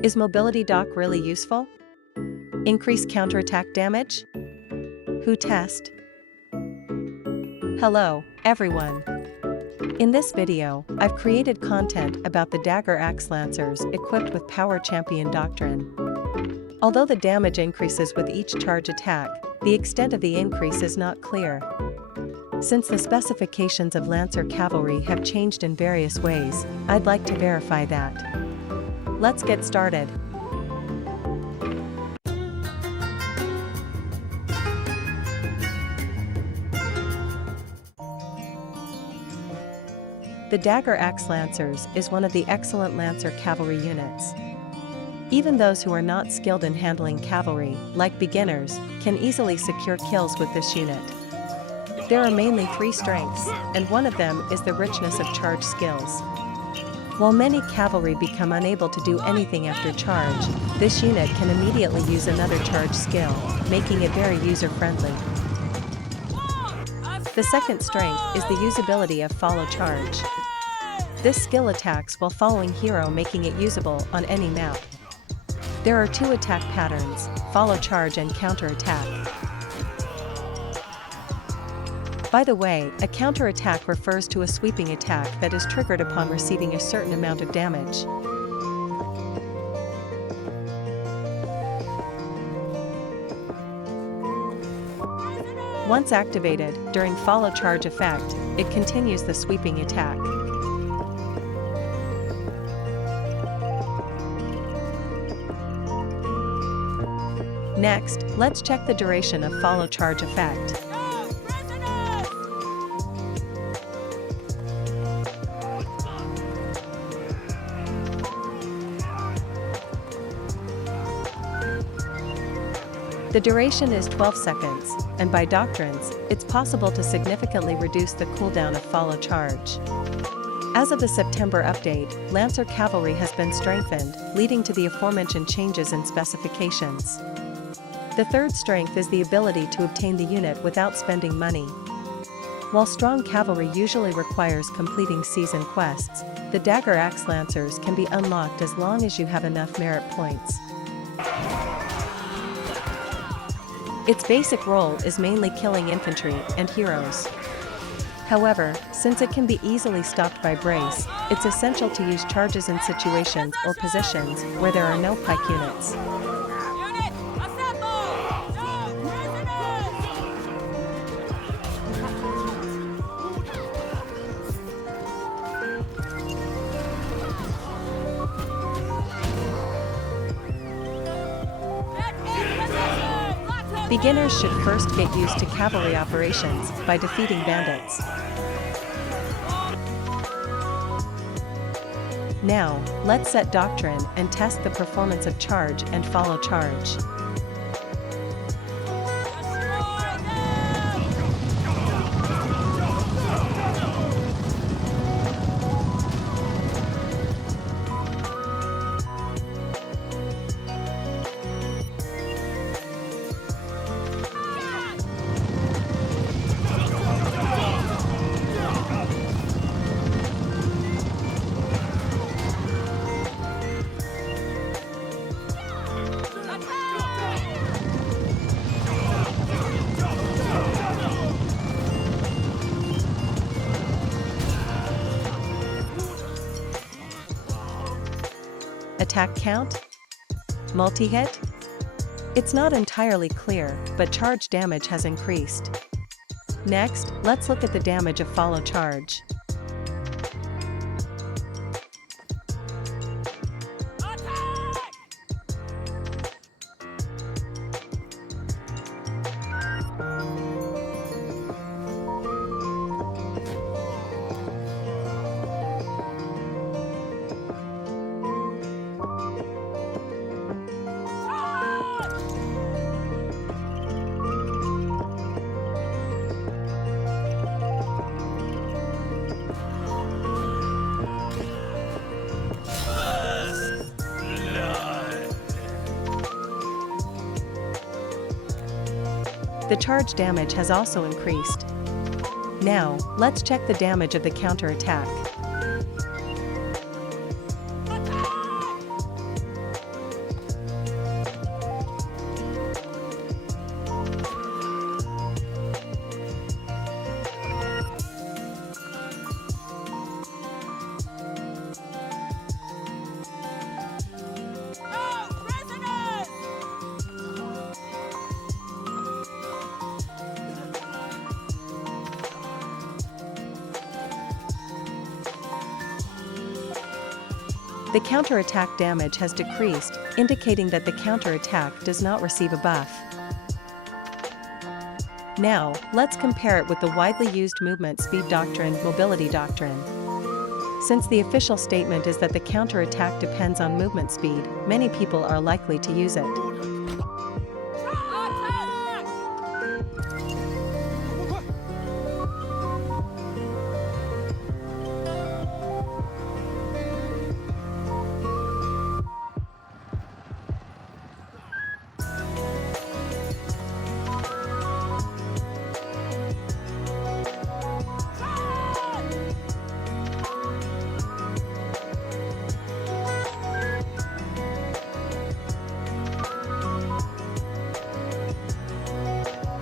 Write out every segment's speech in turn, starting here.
Is mobility dock really useful? Increase counterattack damage? Who test? Hello, everyone. In this video, I've created content about the Dagger Axe Lancers equipped with Power Champion Doctrine. Although the damage increases with each charge attack, the extent of the increase is not clear. Since the specifications of Lancer cavalry have changed in various ways, I'd like to verify that. Let's get started. The Dagger Axe Lancers is one of the excellent Lancer cavalry units. Even those who are not skilled in handling cavalry, like beginners, can easily secure kills with this unit. There are mainly 3 strengths, and one of them is the richness of charge skills. While many cavalry become unable to do anything after charge, this unit can immediately use another charge skill, making it very user-friendly. The second strength is the usability of follow charge. This skill attacks while following hero, making it usable on any map. There are 2 attack patterns, follow charge and counter-attack. By the way, a counter-attack refers to a sweeping attack that is triggered upon receiving a certain amount of damage. Once activated, during follow charge effect, it continues the sweeping attack. Next, let's check the duration of follow charge effect. The duration is 12 seconds, and by doctrines, it's possible to significantly reduce the cooldown of follow charge. As of the September update, Lancer cavalry has been strengthened, leading to the aforementioned changes in specifications. The third strength is the ability to obtain the unit without spending money. While strong cavalry usually requires completing season quests, the Dagger Axe Lancers can be unlocked as long as you have enough merit points. Its basic role is mainly killing infantry and heroes. However, since it can be easily stopped by brace, it's essential to use charges in situations or positions where there are no pike units. Beginners should first get used to cavalry operations by defeating bandits. Now, let's set doctrine and test the performance of charge and follow charge. Attack count? Multi-hit? It's not entirely clear, but charge damage has increased. Next, let's look at the damage of follow charge. The charge damage has also increased. Now, let's check the damage of the counterattack. The counterattack damage has decreased, indicating that the counterattack does not receive a buff. Now, let's compare it with the widely used movement speed doctrine, mobility doctrine. Since the official statement is that the counterattack depends on movement speed, many people are likely to use it.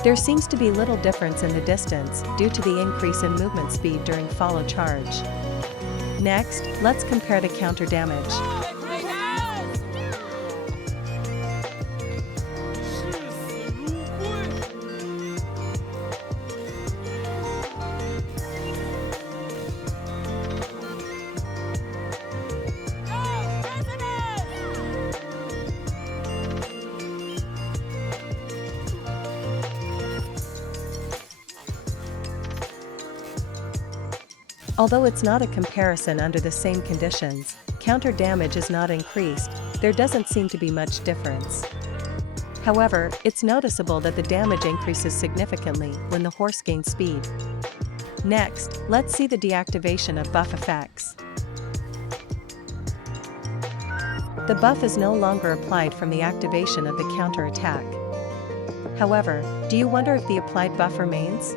There seems to be little difference in the distance due to the increase in movement speed during follow charge. Next, let's compare the counter damage. Although it's not a comparison under the same conditions, counter damage is not increased, there doesn't seem to be much difference. However, it's noticeable that the damage increases significantly when the horse gains speed. Next, let's see the deactivation of buff effects. The buff is no longer applied from the activation of the counter attack. However, do you wonder if the applied buff remains?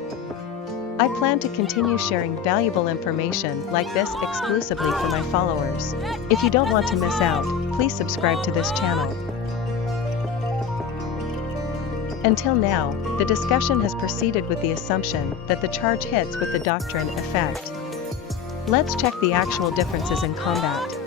I plan to continue sharing valuable information like this exclusively for my followers. If you don't want to miss out, please subscribe to this channel. Until now, the discussion has proceeded with the assumption that the charge hits with the doctrine effect. Let's check the actual differences in combat.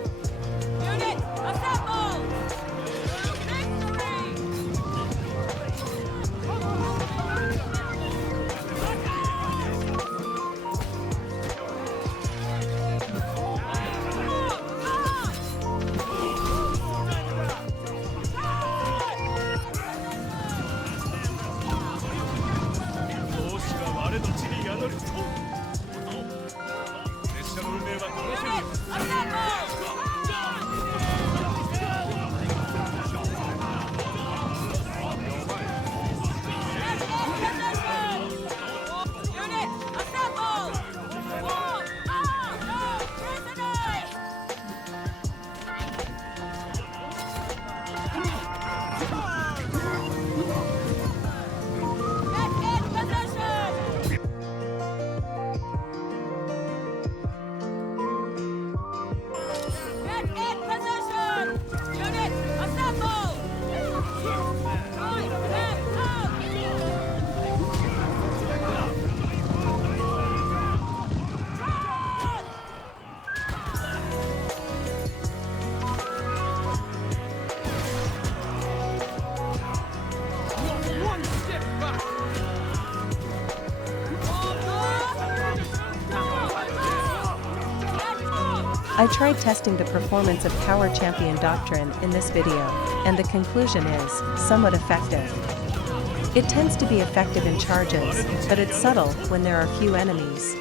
I tried testing the performance of Power Champion Doctrine in this video, and the conclusion is somewhat effective. It tends to be effective in charges, but it's subtle when there are few enemies.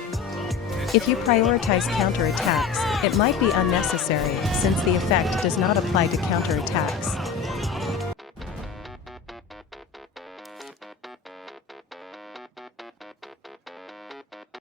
If you prioritize counterattacks, it might be unnecessary since the effect does not apply to counterattacks.